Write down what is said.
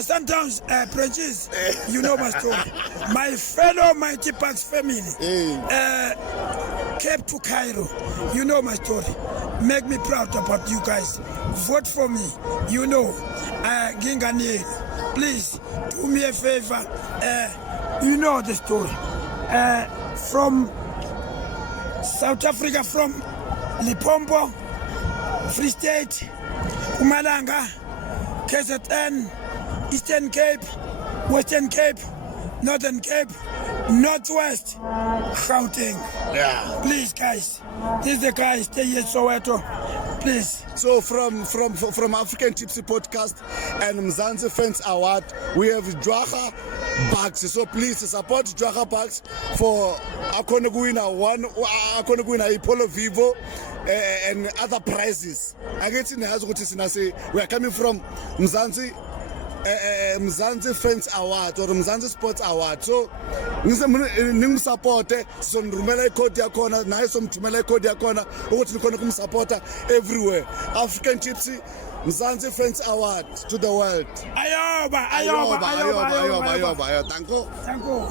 Sometimes, Princes, you know my story. My fellow Mighty Bucks family, Cape to Cairo, you know my story. Make me proud about you guys. Vote for me, you know. Gingani, please do me a favor. You know the story. From South Africa, from Limpopo, Free State, Mpumalanga, KZN, Eastern Cape, Western Cape, Northern Cape, Northwest, Gauteng. Yeah. Please, guys, this is the guy stay here Soweto. Please. So from African Tipsy Podcast and Mzansi Fans Award, we have Jwaga Bucks. So please support Jwaga Bucks for Akonaguina Polo Vivo and other prizes. I get in the house what is say we are coming from Mzansi Fans Award or Mzansi Sports Award. So nimsupport sonrumela icode yakhona naye somthumela icode yakhona ukuthi nikhona kumsupporta everywhere. African Tipsy Mzansi Fans Award to the world. Ayoba. Danko. Danko.